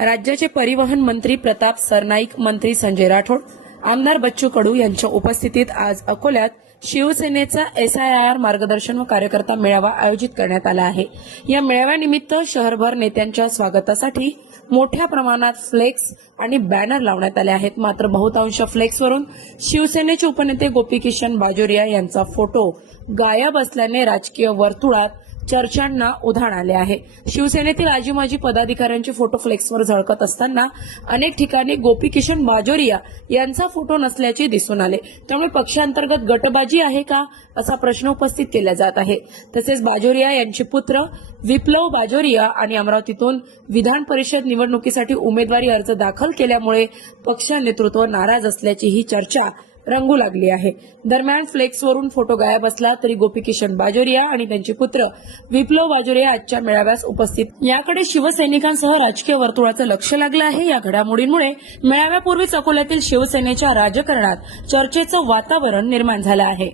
राज्याचे परिवहन मंत्री प्रताप सरनाईक, मंत्री संजय राठोड, आमदार बच्चू कडू यांच्या उपस्थितीत आज अकोल्यात शिवसेनेचा SIR मार्गदर्शन व कार्यकर्ता मेळावा आयोजित करण्यात आला आहे। या मेळाव्यानिमित्त शहरभर नेत्यांच्या स्वागतासाठी मोठ्या प्रमाणात फ्लेक्स आणि बॅनर लावण्यात आले आहेत। मात्र बहुतांश फ्लेक्सवरून शिवसेनेचे उपनेते गोपीकिशन बाजोरिया यांचा फोटो गायब असल्याने राजकीय वर्तुळात चर्चांना उधाण आले आहे। शिवसेनेतील आजी माजी पदाधिकाऱ्यांचे फोटो फ्लेक्सवर झळकत असताना अनेक ठिकाणी गोपीकिशन बाजोरिया यांचा फोटो नसल्याचे दिसून आले। त्यामुळे पक्षांतर्गत गटबाजी आहे का असा प्रश्न उपस्थित केला जात आहे। तसेच बाजोरिया यांचे पुत्र विप्लव बाजोरिया आणि अमरावतीतून विधान परिषद निवडणुकीसाठी उमेदवारी अर्ज दाखल केल्यामुळे पक्ष नेतृत्व नाराज असल्याची ही चर्चा रंगू लागली आहे। दरम्यान फ्लेक्सवरून फोटो गायब असला तरी गोपीकिशन बाजोरिया आणि त्यांचे पुत्र विप्लव बाजोरिया आजच्या मेळाव्यास उपस्थित, याकडे शिवसैनिकांसह राजकीय वर्तुळाचं लक्ष लागलं आहे। या घडामोडींमुळे मेळाव्यापूर्वीच अकोल्यातील शिवसेनेच्या राजकारणात चर्चेचं वातावरण निर्माण झालं आहे।